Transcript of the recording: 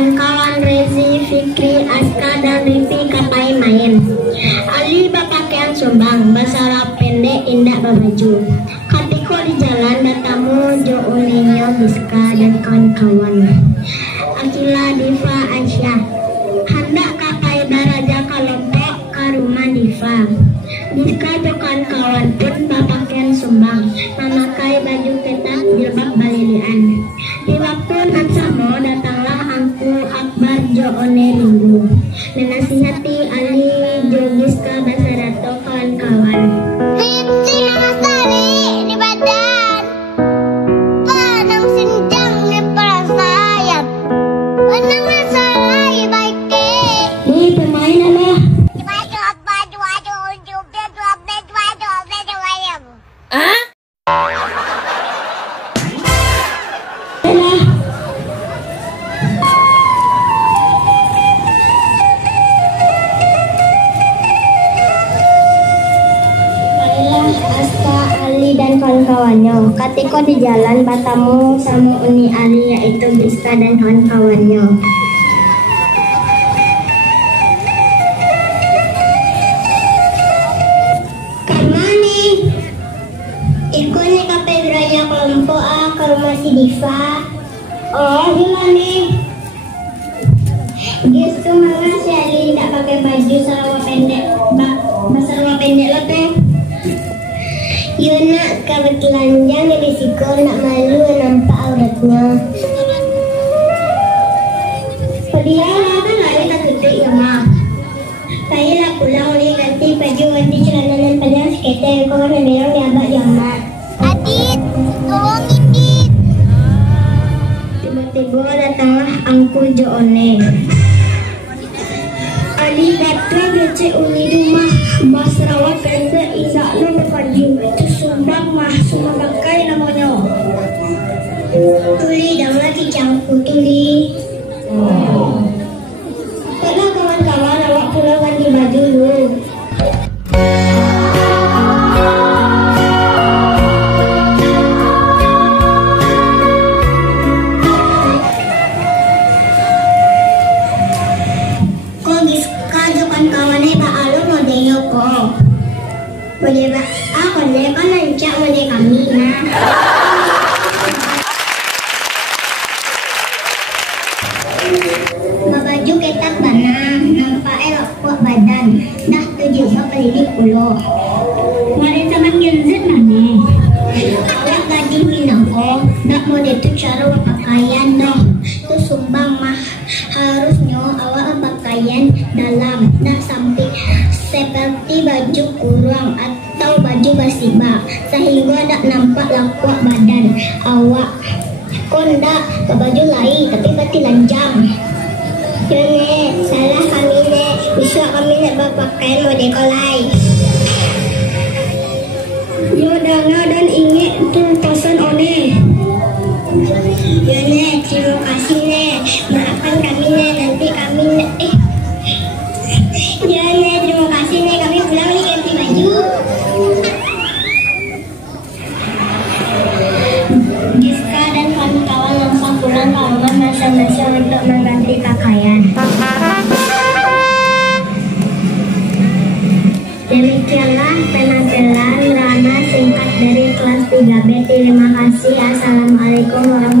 kawan-kawan Rezi, Fikri, Aska, dan Rifi kapai main. Ali berpakaian sumbang, basara pendek, indah berbaju. Ketika di jalan datamu Jo Ulinyo, Biska, dan kawan-kawan. Akila, Diva, Aisyah. Hendak kapai baraja kelompok ke rumah Diva. Biska dan kawan-kawan pun berpakaian sumbang, memakai baju ketat jilbab balilian. Di waktu yang sama datanglah Angku Akbar Jo One Minggu menasihati Ali Jo Biska Basarato kawan-kawan. Di badan panang senjang di perasaan panang masalah baik Nih pemain lah. Dan kawan-kawannya. Ketika di jalan bertemu sama Uni Ali yaitu Biska dan kawan-kawannya. Kemana? Ikut nih kafe raya kelompok A ke rumah si Diva. Oh gimana? Gitu mana si Ali tidak pakai baju sarung pendek, sarung pendek lo teh. Yuna kebetulanjang di risiko nak malu nampak auratnya. Pedialah kan lari tak tutup ya mak. Saya pulang oleh ganti baju ganti celana dan panjang skater. Kau nak bilang dia abad ya mak. Adit, tolongin Dit. Tiba-tiba datanglah Angku Jo One. Ali datang becek uni rumah Basrawa pendek indah lo berbaju itu sumbang mah semua pakai namanya. Tuli dah lagi campur tuli. Karena kawan-kawan awak pulang ganti baju dulu. Boleh ba? Boleh kan lancak boleh kami nah. Baju ketat bana, nampak elok kuat badan, dah tujuh belidik pulau. Mari teman genzet mana? Awak gading minangko, dak mau itu cara pakaian dah. Tu sumbang mah harusnya awak pakaian dalam, dah sampai seperti baju kurang atau baju basibak sehingga tak nampak lakuak badan awak. Kondak ke baju lain tapi pati lanjang. Yone salah kami ne, bisa kami ne berpakaian model lain. Yo dengar dan ingat tu pesan one. Yone terima kasih ne, maafkan kami ne, nanti kami ne Yone terima kasih ne, kami pulang nih ganti baju. Giska dan kawan-kawan langsung pulang ke rumah masing-masing untuk mengganti pakaian. Demikianlah penampilan Rana singkat dari kelas 3B. Terima kasih. Assalamualaikum warahmatullahi wabarakatuh.